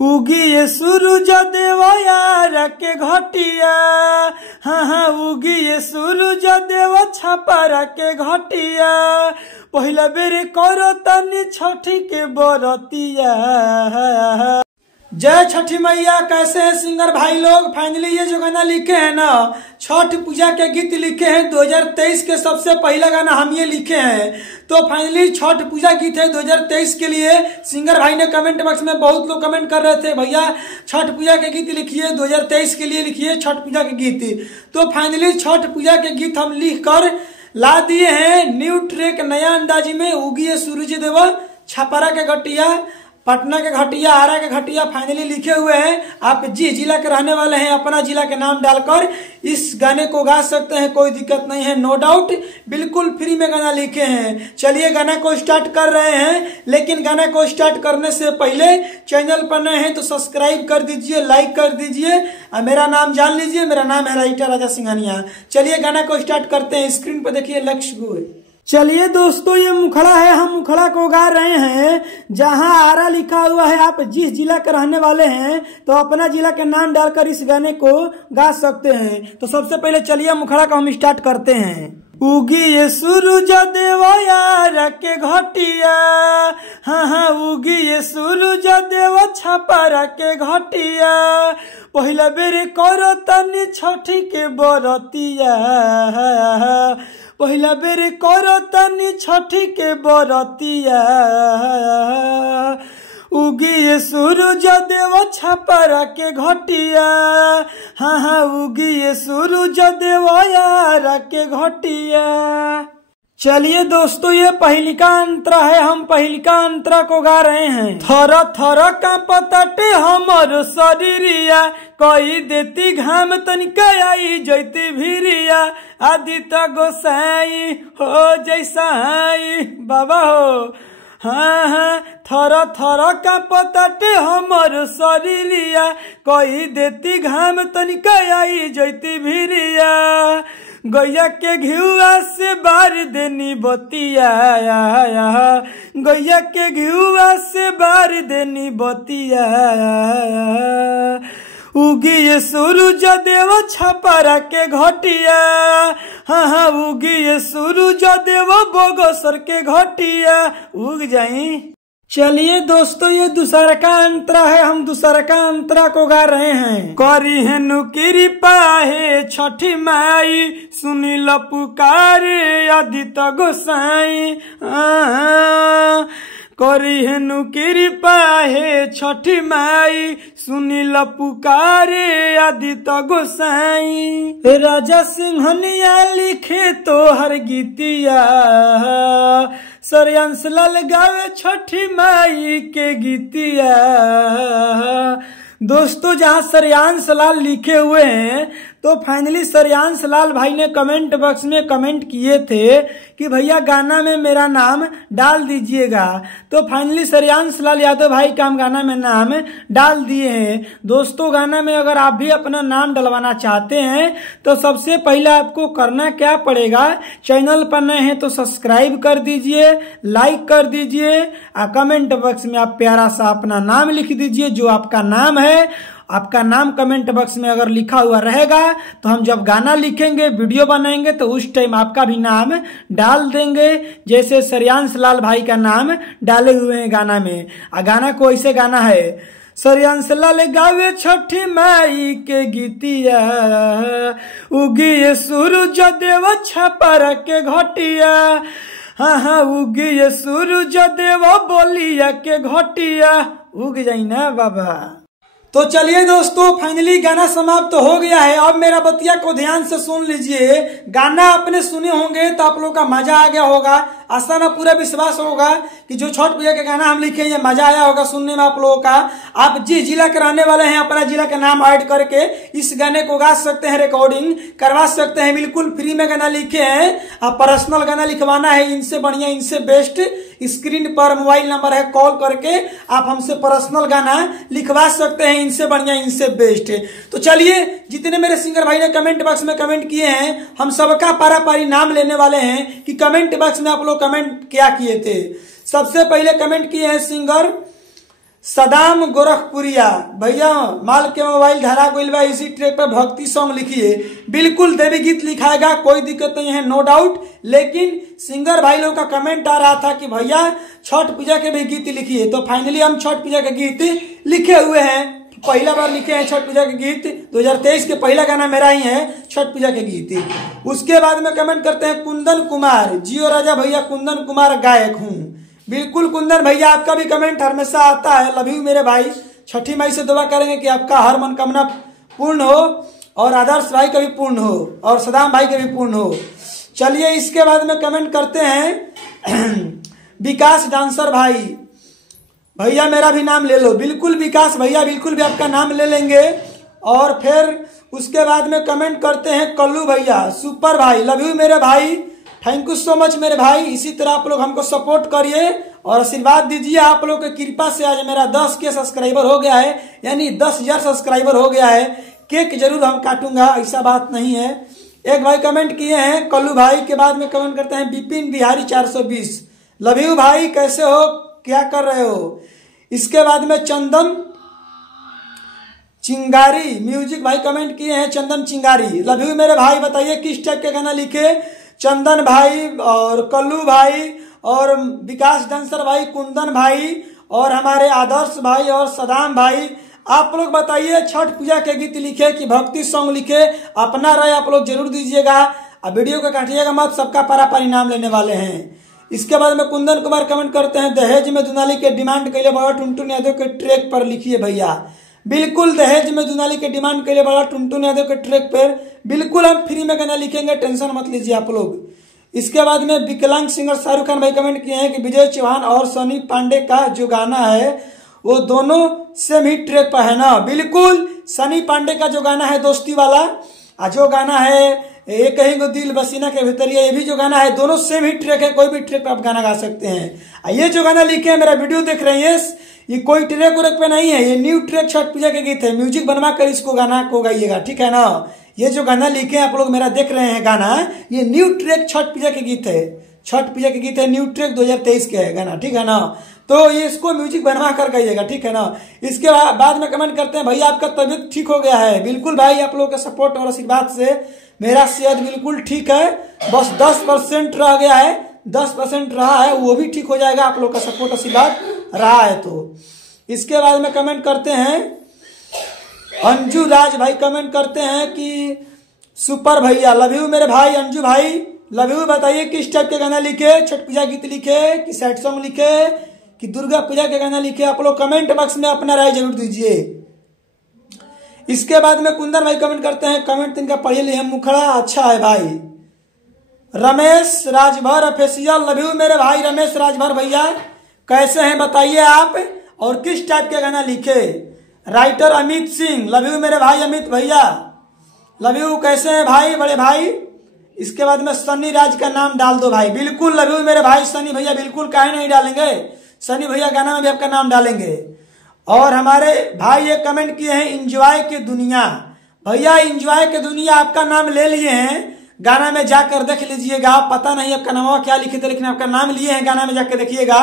उगी ये सूरज देवा यार के घटिया, हाँ हाँ उगी ये सूरज देवा छपारा के घटिया, पहला बेर करो तनी छठी के बरतिया। जय छठी मैया। कैसे हैं सिंगर भाई लोग? फाइनली ये जो गाना लिखे हैं ना, छठ पूजा के गीत लिखे हैं 2023 के सबसे पहला गाना हम ये लिखे हैं। तो फाइनली छठ पूजा गीत है 2023 के लिए। सिंगर भाई ने कमेंट बॉक्स में बहुत लोग कमेंट कर रहे थे, भैया छठ पूजा के गीत लिखिए 2023 के लिए, लिखिए छठ पूजा के गीत। तो फाइनली छठ पूजा के गीत हम लिख कर ला दिए हैं न्यू ट्रैक नया अंदाजी में। उगी सूरज देव छपारा के घटिया, पटना के घटिया, आरा के घटिया फाइनली लिखे हुए हैं। आप जिस जिला के रहने वाले हैं अपना जिला के नाम डालकर इस गाने को गा सकते हैं, कोई दिक्कत नहीं है, नो डाउट। बिल्कुल फ्री में गाना लिखे हैं। चलिए गाना को स्टार्ट कर रहे हैं, लेकिन गाना को स्टार्ट करने से पहले चैनल पर नए हैं तो सब्सक्राइब कर दीजिए, लाइक कर दीजिए। मेरा नाम जान लीजिए, मेरा नाम है राइटर राजा सिंघानिया। चलिए गाना को स्टार्ट करते हैं। स्क्रीन पर देखिए लक्ष्य गुरु। चलिए दोस्तों ये मुखड़ा है, हम मुखड़ा को गा रहे हैं। जहां आरा लिखा हुआ है, आप जिस जिला के रहने वाले हैं तो अपना जिला के नाम डालकर इस गाने को गा सकते हैं। तो सबसे पहले चलिए मुखड़ा को हम स्टार्ट करते हैं। उगी ये सूरज देवा यार के घटिया, हाँ हाँ उगी ये सूरज देवा छपारा के घटिया, पहला बेर करो तनी छठी के बरतिया, पहला बेर करो तनी छठी के बरतिया, उगी ये सूरज देव छपारा के घटिया, हाँ हाँ उगी ये सूरज देव यार के घटिया। चलिए दोस्तों ये पहिलिका अंतरा है, हम पहिलिका अंतरा को गा रहे हैं। थर थर कांपताटे हमर शरीरिया, कई देती घाम तनिका आई जैती भीरिया, आदित्य गोसाई हो जैसाई बाबा हो, हाँ हाँ थर थर कांपताटे हमर शरीरिया, कई देती घाम तनिका आई जैती भीरिया, गैया के घिउआ से बार देनी बतिया, गैया के घिउआ से बार देनी बतिया, उगी ये सूरज देव छपारा के घटिया, हाँ हाँ उगी ये सूरज देव बगसर के घटिया, उग जाई। चलिए दोस्तों ये दूसरा का अंतरा है, हम दूसरा का अंतरा को गा रहे हैं। करी है नुकिरी पाहे छठी माई, सुनी ल पुकारे आदित्य गोसाई, करी है नुकिरी पाहे छठी माई, सुनी ल पुकारे आदित्य गोसाई, राजा सिंघनिया लिखे तो हर गीतिया, सरयांश लाल गावे छठी माई के गीतिया। दोस्तों जहाँ सरयांश लाल लिखे हुए हैं तो फाइनली सरयांश लाल भाई ने कमेंट बॉक्स में कमेंट किए थे कि भैया गाना में मेरा नाम डाल दीजिएगा। तो फाइनली सरयांश लाल यादव भाई का हम गाना में नाम डाल दिए हैं। दोस्तों गाना में अगर आप भी अपना नाम डलवाना चाहते हैं तो सबसे पहले आपको करना क्या पड़ेगा, चैनल पर नए हैं तो सब्सक्राइब कर दीजिए, लाइक कर दीजिए, कमेंट बॉक्स में आप प्यारा सा अपना नाम लिख दीजिए, जो आपका नाम है। आपका नाम कमेंट बॉक्स में अगर लिखा हुआ रहेगा तो हम जब गाना लिखेंगे, वीडियो बनाएंगे तो उस टाइम आपका भी नाम डाल देंगे, जैसे सरयांश लाल भाई का नाम डाले हुए हैं गाना में। गाना को ऐसे गाना है, सरयांश लाल गावे छठी माई के गीतिया, उगी ये सूरज देव छपारा के घटिया, हाँ हाँ उगी ये सूरज देव बोलिया के घटिया, उग जाई ना बाबा। तो चलिए दोस्तों फाइनली गाना समाप्त तो हो गया है। अब मेरा बतिया को ध्यान से सुन लीजिए। गाना आपने सुने होंगे तो आप लोग का मजा आ गया होगा, आशा ना पूरा विश्वास होगा कि जो छठ पूजा के गाना हम लिखे ये मजा आया होगा सुनने में आप लोगों का। आप जिस जिला के रहने वाले हैं अपना जिला का नाम ऐड करके इस गाने को गा सकते हैं, रिकॉर्डिंग करवा सकते हैं, बिल्कुल फ्री में गाना लिखे हैं। आप पर्सनल गाना लिखवाना है, इनसे बढ़िया इनसे बेस्ट स्क्रीन पर मोबाइल नंबर है, कॉल करके आप हमसे पर्सनल गाना लिखवा सकते हैं, इनसे बढ़िया इनसे बेस्ट। तो चलिए जितने मेरे सिंगर भाई ने कमेंट बॉक्स में कमेंट किए हैं हम सबका पारा पारी नाम लेने वाले हैं कि कमेंट बॉक्स में आप लोग कमेंट क्या किए थे। सबसे पहले कमेंट किए हैं सिंगर सदाम गोरखपुरिया भैया माल के मोबाइल धरा गइल बा, इसी ट्रैक पे भक्ति सॉन्ग लिखिए। बिल्कुल देवी गीत लिखाएगा, कोई दिक्कत नहीं है, नो डाउट। लेकिन सिंगर भाई लोग का कमेंट आ रहा था कि भैया छठ पूजा के भी गीत लिखिए, तो फाइनली हम छठ पूजा के गीत लिखे हुए हैं। पहला बार लिखे हैं छठ पूजा के गीत, 2023 के पहला गाना मेरा ही है छठ पूजा के गीत। उसके बाद में कमेंट करते हैं कुंदन कुमार, जियो राजा भैया कुंदन कुमार गायक हूँ। बिल्कुल कुंदन भैया आपका भी कमेंट हमेशा आता है, लव यू मेरे भाई। छठी माई से दुआ करेंगे कि आपका हर मनोकामना पूर्ण हो, और आदर्श भाई का भी पूर्ण हो, और सदाम भाई का भी पूर्ण हो। चलिए इसके बाद में कमेंट करते हैं विकास डांसर भाई, भैया मेरा भी नाम ले लो। बिल्कुल विकास भैया, बिल्कुल भी आपका नाम ले लेंगे। और फिर उसके बाद में कमेंट करते हैं कल्लू भैया, सुपर भाई, लव यू मेरे भाई, थैंक यू सो मच मेरे भाई। इसी तरह आप लोग हमको सपोर्ट करिए और आशीर्वाद दीजिए। आप लोग की कृपा से आज मेरा 10 के सब्सक्राइबर हो गया है, यानी 10,000 सब्सक्राइबर हो गया है। केक जरूर हम काटूंगा, ऐसा बात नहीं है। एक भाई कमेंट किए हैं कल्लू भाई, के बाद में कमेंट करते हैं विपिन बिहारी 420, लव यू भाई, कैसे हो, क्या कर रहे हो। इसके बाद में चंदन चिंगारी म्यूजिक भाई कमेंट किए हैं, चंदन चिंगारी, लव यू मेरे भाई। बताइए किस टाइप के गाना लिखे, चंदन भाई और कल्लू भाई और विकास डांसर भाई, कुंदन भाई और हमारे आदर्श भाई और सदाम भाई, आप लोग बताइए छठ पूजा के गीत लिखे कि भक्ति सॉन्ग लिखे। अपना राय आप लोग जरूर दीजिएगा, अब वीडियो को काटिएगा मत, सबका पारा इनाम लेने वाले हैं। इसके बाद में कुंदन कुमार कमेंट करते हैं दहेज में दुनाली के डिमांड के लिए बड़ा टुनटुन यादव के ट्रैक पर लिखिए भैया। बिल्कुल दहेज में दुनाली के डिमांड के लिए बड़ा टुनटुन यादव के ट्रैक पर बिल्कुल हम फ्री में गाना लिखेंगे, टेंशन मत लीजिए आप लोग। इसके बाद में विकलांग सिंगर शाहरुख खान भाई कमेंट किए हैं कि विजय चौहान और सनी पांडे का जो गाना है वो दोनों सेम ही ट्रैक पर है ना। बिल्कुल सनी पांडे का जो गाना है दोस्ती वाला, जो गाना है एक कहीं को दिल बसीना के भीतर, ये भी जो गाना है दोनों सेम ही ट्रैक है, कोई भी ट्रैक पे आप गाना गा सकते हैं। ये जो गाना लिखे हैं, मेरा वीडियो देख रहे हैं, ये कोई ट्रैक उरक पे नहीं है, ये न्यू ट्रैक छठ पूजा के गीत है। म्यूजिक बनवा कर इसको गाना को गाइएगा, ठीक है ना। ये जो गाना लिखे हैं आप लोग मेरा देख रहे हैं गाना, ये न्यू ट्रैक छठ पूजा के गीत है, छठ पूजा के गीत है, न्यू ट्रैक 2023 के है गाना, ठीक है ना। तो ये इसको म्यूजिक बनवा कर गाइएगा, ठीक है ना। इसके बाद में कमेंट करते हैं भैया आपका तबीयत ठीक हो गया है। बिल्कुल भाई, आप लोगों के सपोर्ट और आशीर्वाद से मेरा सेहत बिल्कुल ठीक है, बस 10% रह गया है, 10% रहा है, वो भी ठीक हो जाएगा, आप लोग का सपोर्ट आशीर्वाद रहा है तो। इसके बाद में कमेंट करते हैं अंजू राज भाई, कमेंट करते हैं कि सुपर भैया, लव यू मेरे भाई अंजू भाई, लव यू। बताइए किस टाइप के गाना लिखे, छठ पूजा गीत लिखे कि सैड सॉन्ग लिखे कि दुर्गा पूजा के गाना लिखे, आप लोग कमेंट बॉक्स में अपना राय जरूर दीजिए। इसके बाद में कुंदन भाई कमेंट करते हैं, कमेंट इनका पढ़े लिए मुखड़ा अच्छा है भाई। रमेश राजभर ऑफिशियल, लव यू मेरे भाई रमेश राजभर भैया, कैसे हैं बताइए आप और किस टाइप के गाना लिखे। राइटर अमित सिंह, लव यू मेरे भाई अमित भैया, लव यू, कैसे हैं भाई बड़े भाई। इसके बाद में सनी राज का नाम डाल दो भाई, बिल्कुल लव यू मेरे भाई सनी भैया, बिल्कुल काहे नहीं डालेंगे, सनी भैया गाना में भी आपका नाम डालेंगे। और हमारे भाई ये कमेंट किए हैं एंजॉय की दुनिया, भैया एंजॉय की दुनिया आपका नाम ले लिए हैं, गाना में जाकर देख लीजिएगा, पता नहीं आपका नाम क्या लिखे थे लेकिन आपका नाम लिए हैं, गाना में जाकर देखिएगा।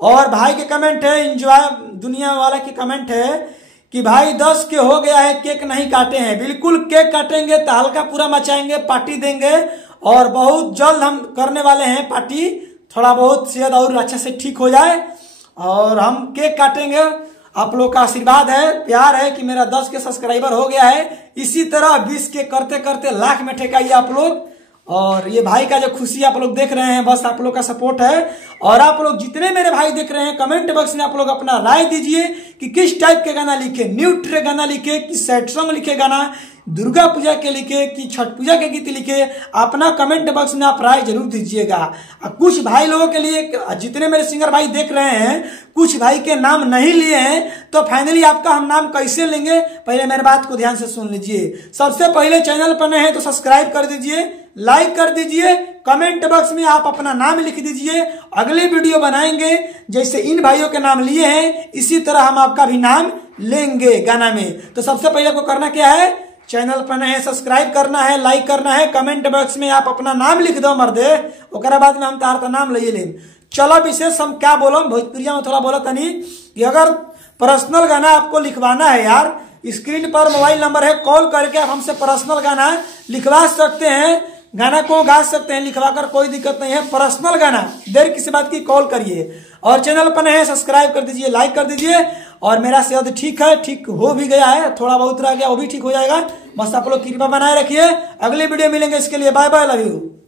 और भाई के कमेंट है एंजॉय दुनिया वाला की कमेंट है कि भाई 10 के हो गया है, केक नहीं काटे हैं। बिल्कुल केक काटेंगे तो हल्का पूरा मचाएंगे, पार्टी देंगे और बहुत जल्द हम करने वाले हैं पार्टी, थोड़ा बहुत सेहत और अच्छा से ठीक हो जाए और हम केक काटेंगे। आप लोग का आशीर्वाद है, प्यार है कि मेरा 10 के सब्सक्राइबर हो गया है। इसी तरह 20 के करते करते लाख में ठेकाइए आप लोग। और ये भाई का जो खुशी आप लोग देख रहे हैं, बस आप लोग का सपोर्ट है। और आप लोग जितने मेरे भाई देख रहे हैं, कमेंट बॉक्स में आप लोग अपना राय दीजिए कि किस टाइप के गाना लिखे, न्यू ट्रैक गाना लिखे कि सैड सॉन्ग लिखे गाना, दुर्गा पूजा के लिखे कि छठ पूजा के गीत लिखे, अपना कमेंट बॉक्स में आप राय जरूर दीजिएगा। कुछ भाई लोगों के लिए, जितने मेरे सिंगर भाई देख रहे हैं, कुछ भाई के नाम नहीं लिए हैं, तो फाइनली आपका हम नाम कैसे लेंगे, पहले मेरे बात को ध्यान से सुन लीजिए। सबसे पहले चैनल पर नए हैं तो सब्सक्राइब कर दीजिए, लाइक कर दीजिए, कमेंट बॉक्स में आप अपना नाम लिख दीजिए। अगले वीडियो बनाएंगे जैसे इन भाइयों के नाम लिए हैं, इसी तरह हम आपका भी नाम लेंगे गाना में। तो सबसे पहले आपको करना क्या है, चैनल पर नए सब्सक्राइब करना है, लाइक करना है, कमेंट बॉक्स में आप अपना नाम लिख दो मर्दे, ओकरा बाद में हम तार नाम ले लें। चलो विशेष हम क्या बोलो, भोजपुरिया में थोड़ा बोला तनी कि अगर पर्सनल गाना आपको लिखवाना है यार, स्क्रीन पर मोबाइल नंबर है, कॉल करके आप हमसे पर्सनल गाना लिखवा सकते हैं, गाना को गा सकते हैं लिखवा कर, कोई दिक्कत नहीं है। पर्सनल गाना, देर किसी बात की, कॉल करिए। और चैनल पर नए हैं सब्सक्राइब कर दीजिए, लाइक कर दीजिए। और मेरा सेहत ठीक है, ठीक हो भी गया है, थोड़ा बहुत रह गया वो भी ठीक हो जाएगा। बस आप लोग कृपा बनाए रखिए। अगली वीडियो मिलेंगे, इसके लिए बाय बाय, लव यू।